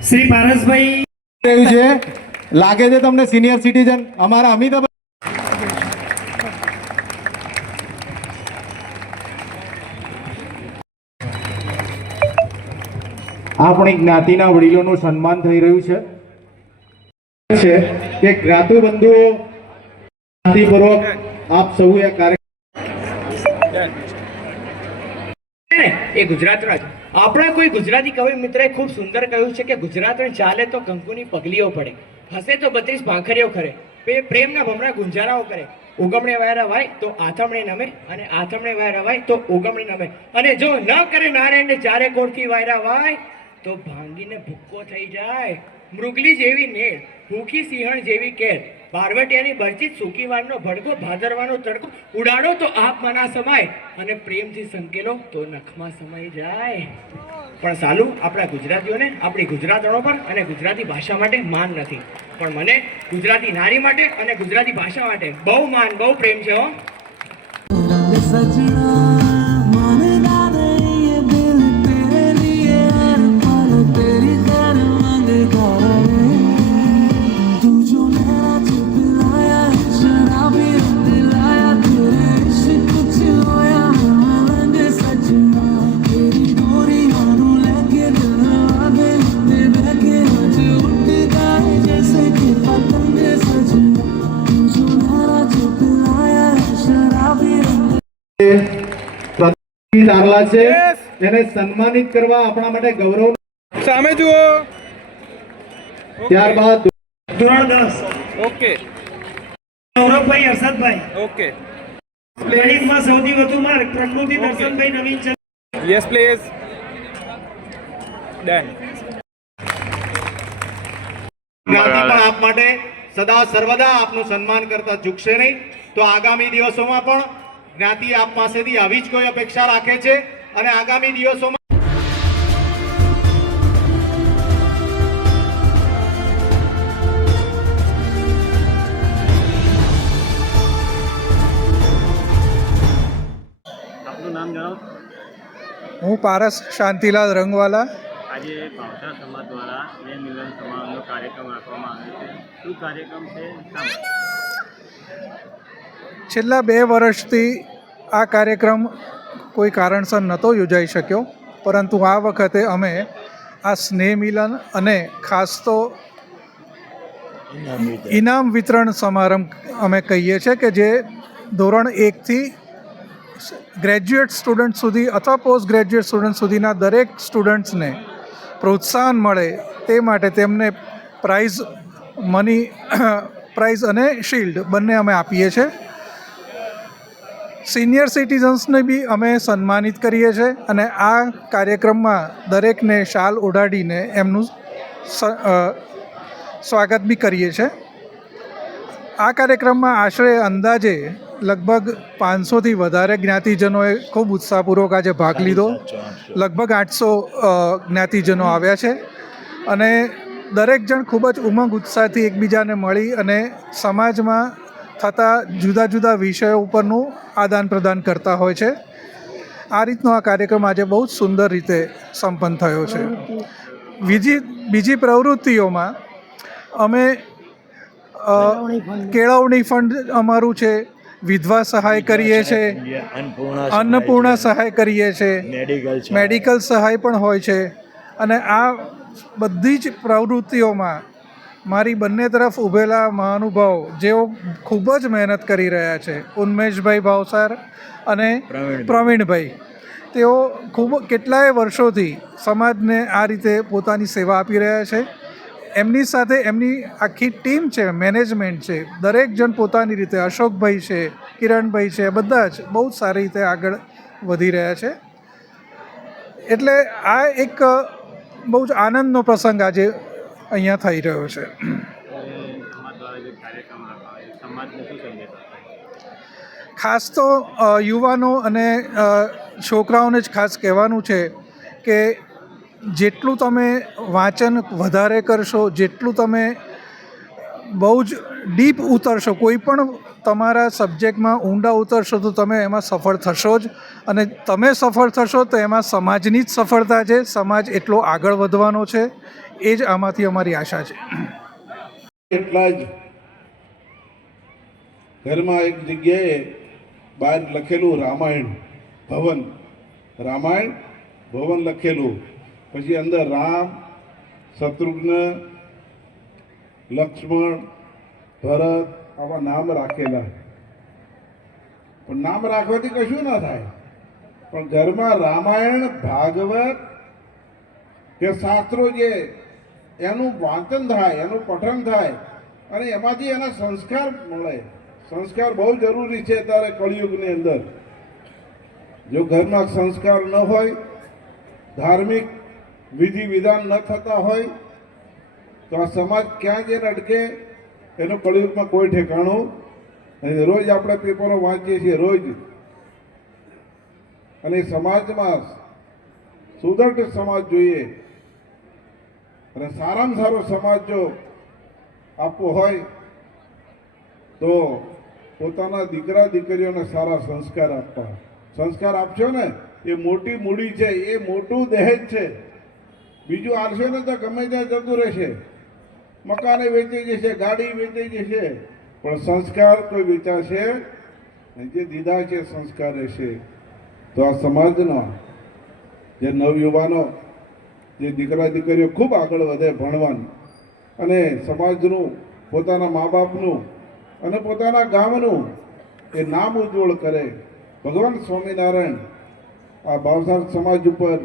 શ્રી પારસભાઈ. રહ્યું છે? લાગે છે તમને સિનિયર સિટીઝન અમારા અમિતાભ આપણી જ્ઞાતિના વડીલોનું સન્માન થઈ રહ્યું છે. કે જ્ઞાતુ બંધુઓ શાંતિપૂર્વક આપ સૌ આ કાર્ય એ ગુજરાતના જ આપણા કોઈ ગુજરાતી કવિ મિત્રએ ખૂબ સુંદર કહ્યું છે કે ગુજરાતને ચાલે તો કંકુની પગલીઓ પડે. હસે તો બત્રીસ ભાંખરીઓ ખરે પ્રેમના ભમરા ગુંજારાઓ કરે. ઉગમણે વાય તો આથમણે નમે અને આથમણે વાય તો ઉગમણે નમે. અને જો ન કરે નારાયણ ને ચારે કોરથી વાયરા વાય તો ભાંગીને ભૂક્કો થઈ જાય. મૃગલી જેવી નેળ ભૂખી સિંહણ જેવી કેર પાર્વટિયાની બરચિત સૂકી વાનનો ભડકો, ભાદરવાનો તડકો, ઉડાડો તો આપ મના સમાય. અને પ્રેમથી સંકેલો તો નખમાં સમાઈ જાય. પણ સાલું, આપણા ગુજરાતીઓને, આપણી ગુજરાતણો પર અને ગુજરાતી ભાષા માટે માન નથી. પણ મને ગુજરાતી નારી માટે અને ગુજરાતી ભાષા માટે બહુ માન, બહુ પ્રેમ છે, હો. પ્રતિનિધિ છે. એને સન્માનિત કરવા આપણા માટે ગૌરવ સામે જુઓ. ત્યારબાદ ધોરણ દસ ઓકે ગૌરવભાઈ હર્ષદભાઈ. ઓકે લેડીઝમાં સૌથી વધુ માર્ક પ્રકૃતિ દર્શનભાઈ નવીન ચંદ્ર. યસ પ્લીઝ ડન પણ આપ માટે સદા સર્વદા આપનું સન્માન કરતા ચૂકશે નહીં. તો આગામી દિવસોમાં પણ જ્ઞાતિ આપ પાસેથી આવી જ કોઈ અપેક્ષા રાખે છે અને આગામી દિવસોમાં આપનું નામ જણાવો. હું પારસ શાંતિલાલ રંગવાલા. આજે ભાવસા સમાજ દ્વારા બે મિલન સમારોહનો કાર્યક્રમ રાખવામાં આવ્યો છે. શું કાર્યક્રમ છે? છેલ્લા બે વર્ષથી આ કાર્યક્રમ કોઈ કારણસર નહોતો યોજાઈ શક્યો પરંતુ આ વખતે અમે આ સ્નેહ મિલન અને ખાસ તો ઇનામ વિતરણ. સમારંભ અમે કહીએ છીએ કે જે ધોરણ એકથી ગ્રેજ્યુએટ સ્ટુડન્ટ સુધી અથવા પોસ્ટ ગ્રેજ્યુએટ સ્ટુડન્ટ સુધીના દરેક સ્ટુડન્ટ્સને પ્રોત્સાહન મળે તે માટે તેમને પ્રાઇઝ મની પ્રાઇઝ અને શિલ્ડ બંને અમે આપીએ છીએ. સિનિયર સિટીઝન્સને બી અમે સન્માનિત કરીએ છીએ અને આ કાર્યક્રમમાં દરેકને શાલ ઓઢાડીને એમનું સ્વાગત બી કરીએ છીએ. આ કાર્યક્રમમાં આશરે અંદાજે લગભગ પાંચસોથી વધારે જ્ઞાતિજનોએ ખૂબ ઉત્સાહપૂર્વક આજે ભાગ લીધો. લગભગ આઠસો જ્ઞાતિજનો આવ્યા છે અને દરેક જણ ખૂબ જ ઉમંગ ઉત્સાહથી એકબીજાને મળી અને સમાજમાં થતા જુદા જુદા વિષયો ઉપરનું આદાન પ્રદાન કરતા હોય છે. આ રીતનો આ કાર્યક્રમ આજે બહુ જ સુંદર રીતે સંપન્ન થયો છે. બીજી બીજી પ્રવૃત્તિઓમાં અમે કેળવણી ફંડ. અમારું છે વિધવા સહાય કરીએ છીએ અન્નપૂર્ણા સહાય કરીએ છીએ મેડિકલ સહાય પણ હોય છે. અને આ બધી જ પ્રવૃત્તિઓમાં મારી બંને તરફ ઊભેલા મહાનુભાવ જેઓ ખૂબ જ મહેનત કરી રહ્યા છે ઉન્મેશભાઈ ભાવસાર અને પ્રવીણભાઈ. તેઓ ખૂબ કેટલાય વર્ષોથી સમાજને આ રીતે પોતાની સેવા આપી રહ્યા છે. એમની સાથે એમની આખી ટીમ છે મેનેજમેન્ટ છે દરેક જણ પોતાની રીતે અશોકભાઈ છે કિરણભાઈ છે બધા જ બહુ જ સારી રીતે આગળ વધી રહ્યા છે. એટલે આ એક બહુ જ આનંદનો પ્રસંગ આજે અહીંયા થઈ રહ્યો છે. ખાસ તો યુવાનો અને છોકરાઓને જ ખાસ કહેવાનું છે કે જેટલું તમે વાંચન વધારે કરશો, જેટલું તમે બહુ જ ડીપ ઉતરશો, કોઈ પણ તમારા સબ્જેક્ટમાં ઊંડા ઉતરશો તો તમે એમાં સફળ થશો જ. અને તમે સફળ થશો તો એમાં સમાજની જ સફળતા છે, સમાજ એટલો આગળ વધવાનો છે. એ જ આમાંથી અમારી આશા છે. એટલા જ ઘરમાં એક જગ્યાએ બહાર લખેલું રામાયણ, ભવન. રામાયણ, ભવન લખેલું. પછી અંદર રામ, શત્રુઘ્ન, લક્ષ્મણ, ભરત, આવા નામ રાખેલા. પણ નામ રાખવાથી કશું ના થાય. પણ ઘરમાં રામાયણ, ભાગવત કે શાસ્ત્રો જે એનું વાંચન થાય, એનું પઠન થાય અને એમાંથી એના સંસ્કાર મળે. સંસ્કાર બહુ જરૂરી છે અત્યારે કળિયુગની અંદર. જો ઘરમાં સંસ્કાર ન હોય, ધાર્મિક વિધિ વિધાન ન થતા હોય, તો આ સમાજ ક્યાં જઈને અટકે, એનું કળિયુગમાં કોઈ ઠેકાણું રોજ આપણે પેપરો વાંચીએ છીએ, રોજ. અને સમાજમાં સુદૃઢ સમાજ જોઈએ. અને સારામાં સારો સમાજ જો આપવો હોય, તો પોતાના દીકરા, દીકરીઓને સારા સંસ્કાર આપવા. સંસ્કાર આપશો ને? એ મોટી મૂડી છે, એ મોટું દહેજ છે. બીજું આલશો ને તો ગમે ત્યાં જતું રહેશે. મકાને વેચાઈ જશે, ગાડી વેચાઈ જશે. પણ સંસ્કાર કોઈ વેચાશે. જે દીધા છે, સંસ્કાર રહેશે. તો આ સમાજના, જે નવયુવાનો જે દીકરા દીકરીઓ ખૂબ આગળ વધે ભણવાનું. અને સમાજનું, પોતાના મા બાપનું અને પોતાના ગામનું એ નામ ઉજ્જવળ કરે. ભગવાન સ્વામિનારાયણ આ ભાવસાર સમાજ ઉપર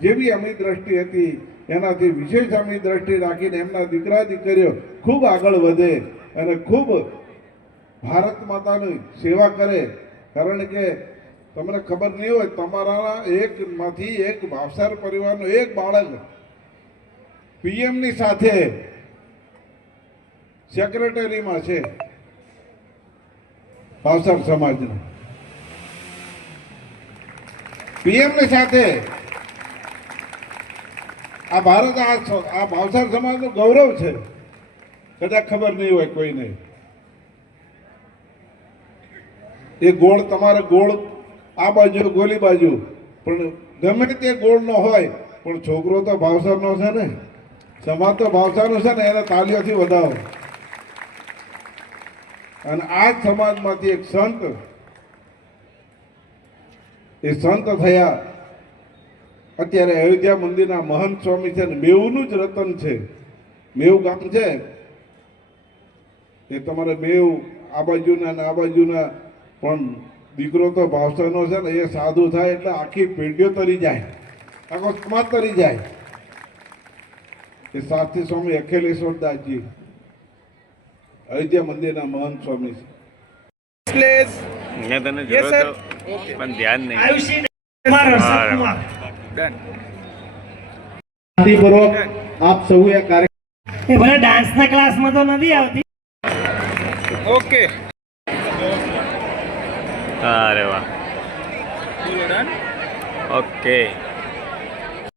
જેવી અમી દ્રષ્ટિ હતી, એનાથી વિશેષ અમી દ્રષ્ટિ રાખીને એમના દીકરા દીકરીઓ ખૂબ આગળ વધે અને ખૂબ ભારત માતાની સેવા કરે. કારણ કે તમને ખબર નહીં હોય, તમારા એકમાંથી એક ભાવસાર પરિવારનો એક બાળક પીએમની સાથે સેક્રેટરીમાં છે. ભાવસાર સમાજનો. પીએમની સાથે આ ભારત આ ભાવસાર સમાજનું ગૌરવ છે. કદાચ ખબર નહીં હોય કોઈને. એ ગોળ, તમારે ગોળ આ બાજુ, ગોલી બાજુ. પણ ગમે તે ગોળ નો હોય, પણ છોકરો તો ભાવસારનો છે ને. સમાજ તો ભાવસારનો છે ને, એને તાલીઓથી વધાવો. અને આ જ સમાજમાંથી એક સંત, એ સંત થયા. અત્યારે અયોધ્યા મંદિરના મહંત સ્વામી છે ને, મેવનું જ રતન છે. મેવ ગામ છે. એ તમારે મેવ આ બાજુના ને આ બાજુના, પણ દીકરો તો ભાવસાનો છે ને એ સાધુ થાય એટલે આખી પેઢીઓ તરી જાય. આખો સમાજ તરી જાય. એ સાથી સ્વામી અખિલેશ્વરદાસજી અયોધ્યા મંદિરના મહંત સ્વામી છે. મેં તને જોયો પણ ધ્યાન નહીં. આપ સૌએ આ કાર્ય એ ભલે ડાન્સના ક્લાસમાં તો નથી આવતી. અરે વાહ ઓકે